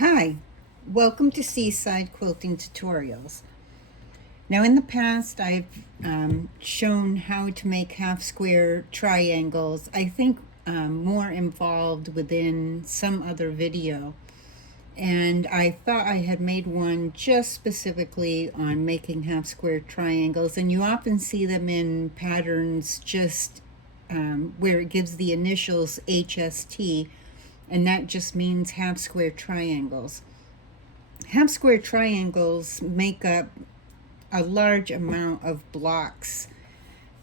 Hi, welcome to Seaside Quilting Tutorials. Now in the past I've shown how to make half square triangles, I think more involved within some other video. And I thought I had made one just specifically on making half square triangles, and you often see them in patterns just where it gives the initials HST, and that just means half square triangles. Half square triangles make up a large amount of blocks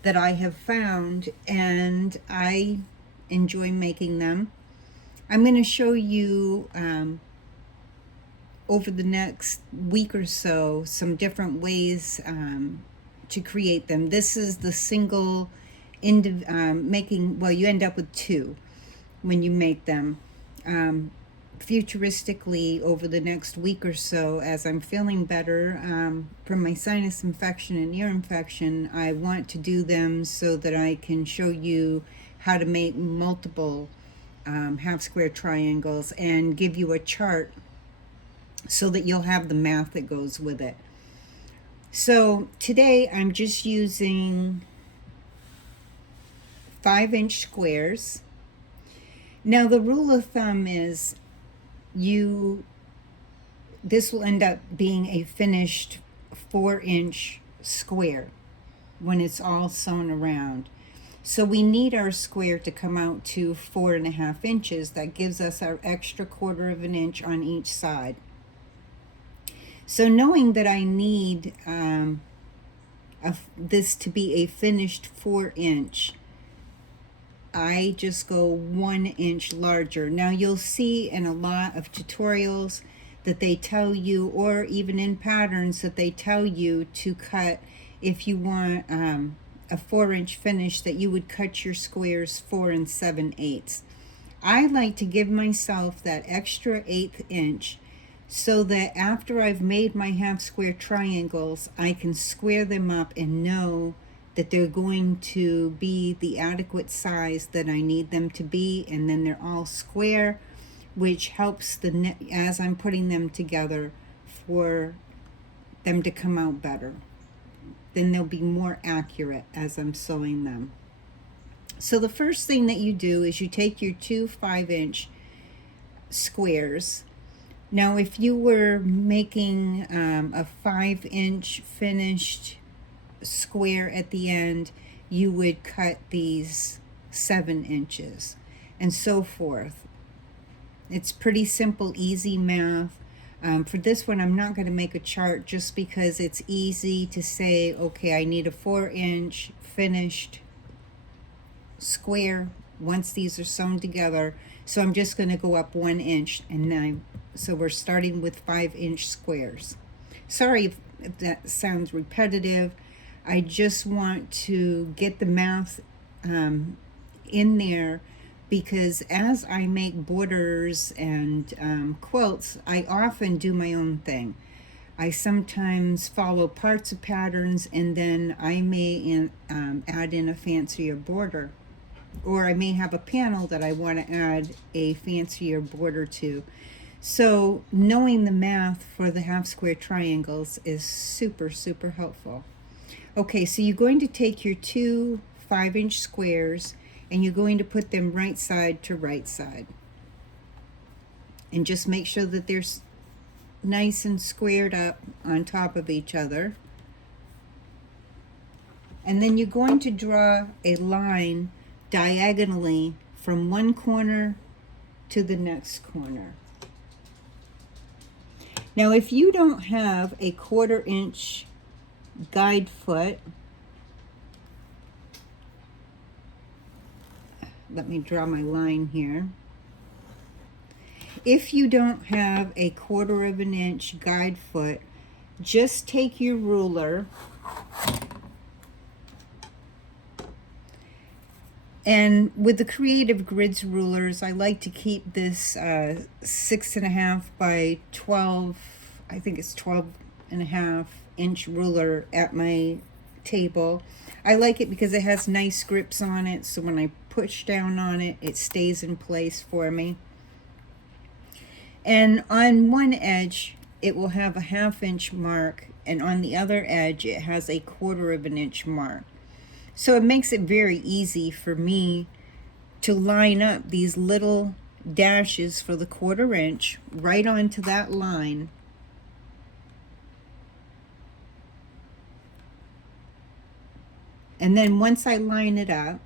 that I have found, and I enjoy making them. I'm going to show you over the next week or so some different ways to create them. This is the single making, well, you end up with two when you make them. Futuristically, over the next week or so, as I'm feeling better from my sinus infection and ear infection, I want to do them so that I can show you how to make multiple half square triangles and give you a chart so that you'll have the math that goes with it. So today I'm just using 5-inch squares. Now the rule of thumb is this will end up being a finished 4-inch square when it's all sewn around. So we need our square to come out to 4.5 inches. That gives us our extra 1/4 of an inch on each side. So knowing that I need this to be a finished 4-inch, I just go 1 inch larger. Now you'll see in a lot of tutorials that they tell you, or even in patterns that they tell you to cut, if you want a 4-inch finish, that you would cut your squares 4 7/8. I like to give myself that extra 1/8 inch so that after I've made my half square triangles, I can square them up and know that they're going to be the adequate size that I need them to be, and then they're all square, which helps as I'm putting them together for them to come out better. Then they'll be more accurate as I'm sewing them. So the first thing that you do is you take your two 5-inch squares. Now if you were making a 5-inch finished square at the end, you would cut these 7 inches and so forth. It's pretty simple, easy math. For this one, I'm not going to make a chart just because it's easy to say, okay, I need a 4-inch finished square once these are sewn together. So I'm just going to go up 1 inch, and so we're starting with 5-inch squares. Sorry if that sounds repetitive. I just want to get the math in there, because as I make borders and quilts, I often do my own thing. I sometimes follow parts of patterns, and then I may add in a fancier border, or I may have a panel that I want to add a fancier border to. So knowing the math for the half square triangles is super, super helpful. Okay, so you're going to take your two 5-inch squares and you're going to put them right side to right side. And just make sure that they're nice and squared up on top of each other. And then you're going to draw a line diagonally from one corner to the next corner. Now if you don't have a 1/4 inch guide foot, let me draw my line here. If you don't have a 1/4 of an inch guide foot, just take your ruler and with the Creative Grids rulers, I like to keep this 6.5 by 12, I think it's 12.5 inch ruler at my table. I like it because it has nice grips on it, so when I push down on it, it stays in place for me. And on one edge, it will have a 1/2 inch mark, and on the other edge, it has a 1/4 of an inch mark. So it makes it very easy for me to line up these little dashes for the 1/4 inch right onto that line. And then once I line it up,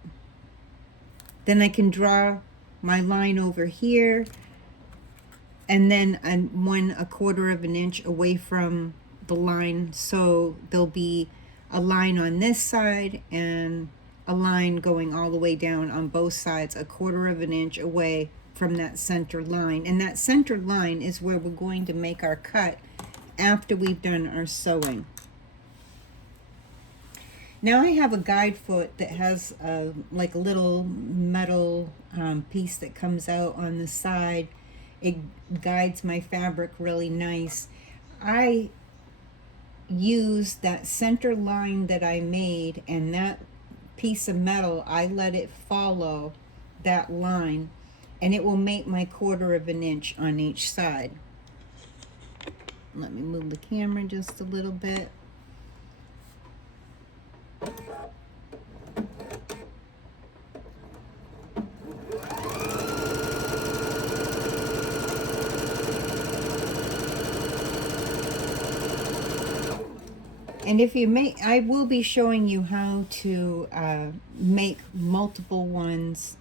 then I can draw my line over here, and then I'm 1/4 of an inch away from the line, so there'll be a line on this side and a line going all the way down on both sides, 1/4 of an inch away from that center line. And that center line is where we're going to make our cut after we've done our sewing. Now I have a guide foot that has like a little metal piece that comes out on the side. It guides my fabric really nice. I use that center line that I made, and that piece of metal, I let it follow that line, and it will make my 1/4 of an inch on each side. Let me move the camera just a little bit. And if you make, I will be showing you how to make multiple ones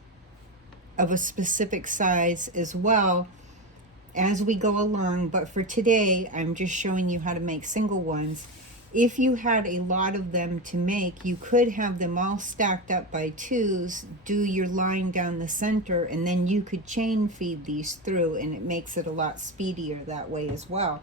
of a specific size as well as we go along. But for today, I'm just showing you how to make single ones. If you had a lot of them to make, you could have them all stacked up by 2s, do your line down the center, and then you could chain feed these through, and it makes it a lot speedier that way as well.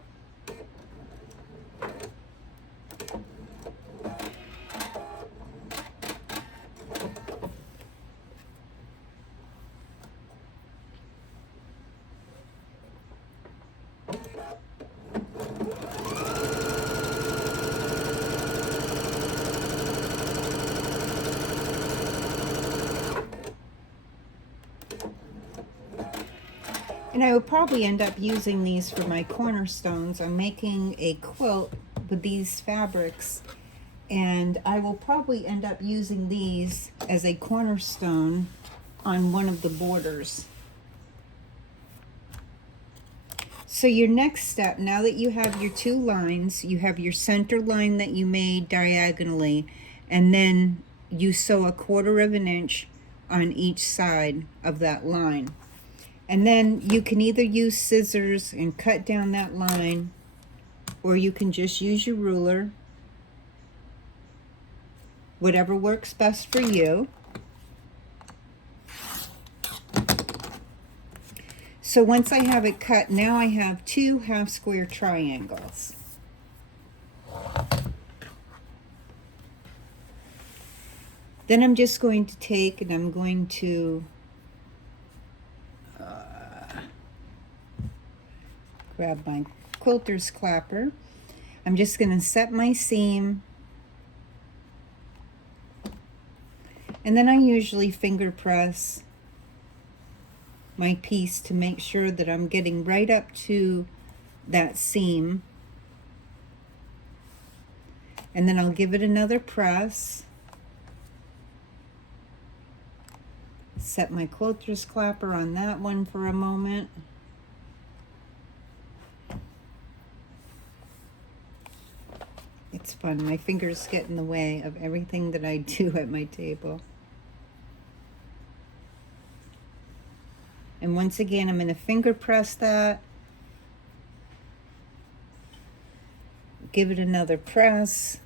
And I will probably end up using these for my cornerstones. I'm making a quilt with these fabrics, and I will probably end up using these as a cornerstone on one of the borders. So your next step, now that you have your 2 lines, you have your center line that you made diagonally, and then you sew 1/4 of an inch on each side of that line. And then you can either use scissors and cut down that line, or you can just use your ruler, whatever works best for you. So once I have it cut, now I have 2 half square triangles. Then I'm just going to take and I'm going to grab my quilter's clapper. I'm just going to set my seam, and then I usually finger press my piece to make sure that I'm getting right up to that seam, and then I'll give it another press, set my quilter's clapper on that one for a moment. It's fun. My fingers get in the way of everything that I do at my table. And once again, I'm going to finger press that. Give it another press.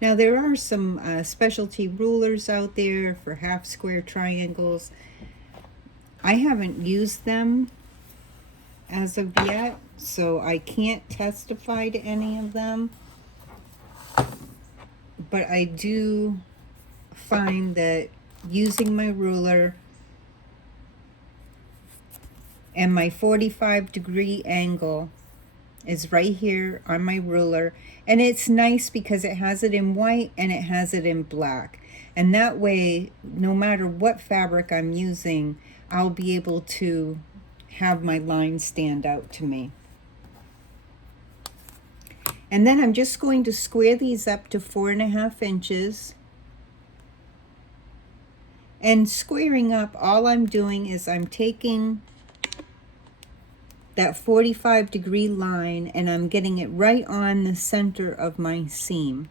Now there are some specialty rulers out there for half square triangles. I haven't used them as of yet, so I can't testify to any of them, but I do find that using my ruler and my 45-degree angle is right here on my ruler, and it's nice because it has it in white and it has it in black, and that way no matter what fabric I'm using, I'll be able to have my line stand out to me. And then I'm just going to square these up to 4.5 inches. And squaring up, all I'm doing is I'm taking that 45-degree line and I'm getting it right on the center of my seam.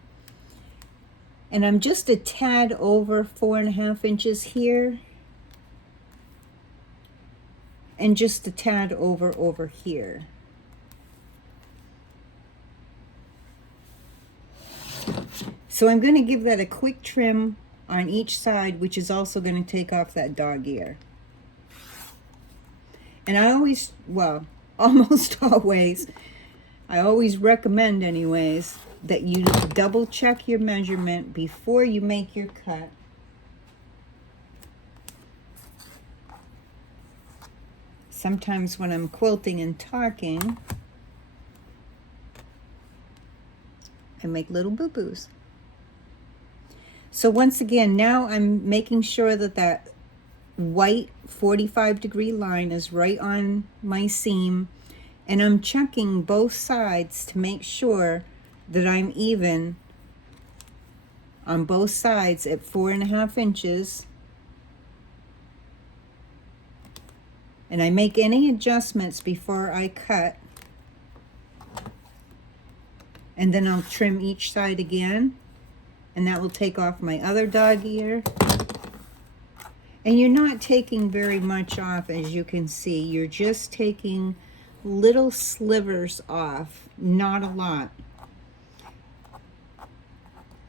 And I'm just a tad over 4.5 inches here. And just a tad over here. So I'm going to give that a quick trim on each side, which is also going to take off that dog ear. And I always, well, almost always, I always recommend anyways, that you double check your measurement before you make your cut. Sometimes when I'm quilting and talking, I make little boo-boos. So once again, now I'm making sure that that white 45-degree line is right on my seam, and I'm checking both sides to make sure that I'm even on both sides at 4.5 inches. And I make any adjustments before I cut. And then I'll trim each side again. And that will take off my other dog ear. And you're not taking very much off, as you can see. You're just taking little slivers off, not a lot.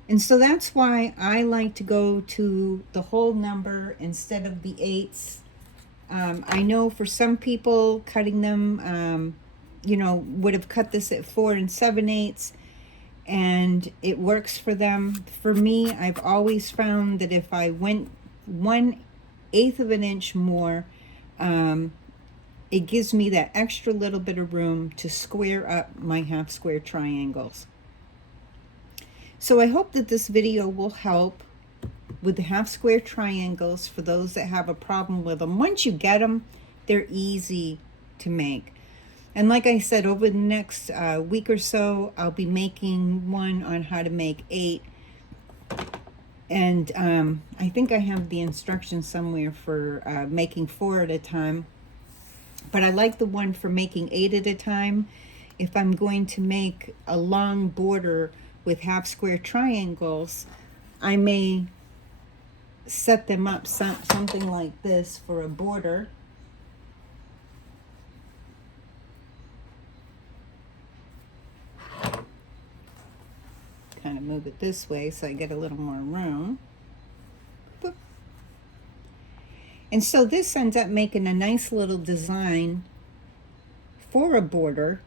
And so that's why I like to go to the whole number instead of the eighths. I know for some people cutting them, you know, would have cut this at 4 7/8, and it works for them. For me, I've always found that if I went 1/8 of an inch more, it gives me that extra little bit of room to square up my half square triangles. So I hope that this video will help with the half square triangles for those that have a problem with them. Once you get them, they're easy to make. And like I said, over the next week or so, I'll be making one on how to make 8. And I think I have the instructions somewhere for making 4 at a time. But I like the one for making 8 at a time. If I'm going to make a long border with half square triangles, I may set them up something like this for a border. Kind of move it this way so I get a little more room. Boop. And so this ends up making a nice little design for a border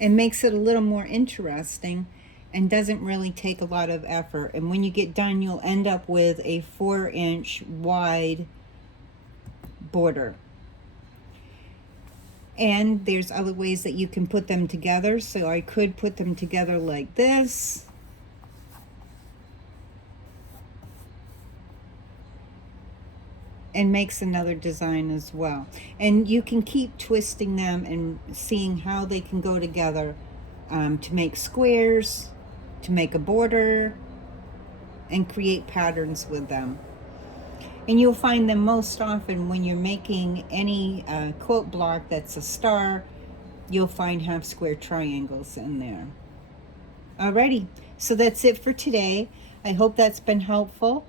and makes it a little more interesting and doesn't really take a lot of effort. And when you get done, you'll end up with a 4-inch wide border. And there's other ways that you can put them together. So I could put them together like this. And makes another design as well. And you can keep twisting them and seeing how they can go together to make squares, to make a border, and create patterns with them. And you'll find them most often when you're making any quilt block that's a star. You'll find half square triangles in there. Alrighty, so that's it for today. I hope that's been helpful.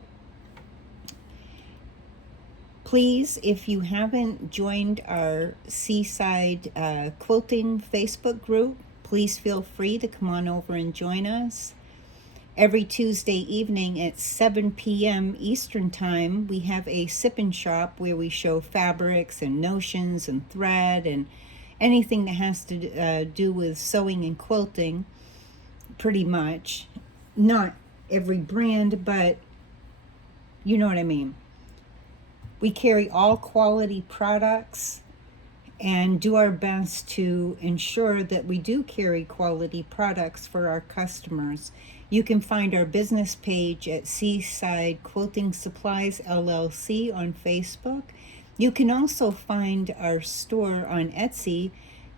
Please, if you haven't joined our Seaside Quilting Facebook group, please feel free to come on over and join us. Every Tuesday evening at 7 p.m. Eastern Time, we have a sip-and shop where we show fabrics and notions and thread and anything that has to do with sewing and quilting, pretty much. Not every brand, but you know what I mean. We carry all quality products and do our best to ensure that we do carry quality products for our customers. You can find our business page at Seaside Quilting Supplies LLC on Facebook. You can also find our store on Etsy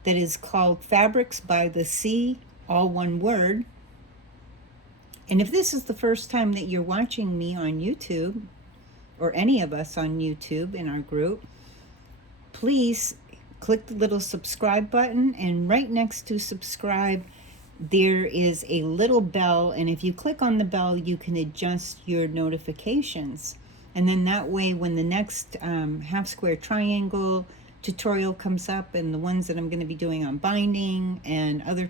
that is called Fabrics by the Sea, all one word. And if this is the first time that you're watching me on YouTube, or any of us on YouTube in our group, please click the little subscribe button, and right next to subscribe there is a little bell, and if you click on the bell you can adjust your notifications, and then that way when the next half square triangle tutorial comes up, and the ones that I'm going to be doing on binding and other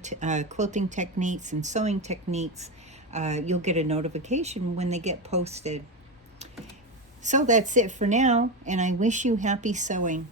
quilting techniques and sewing techniques, you'll get a notification when they get posted. So that's it for now, and I wish you happy sewing.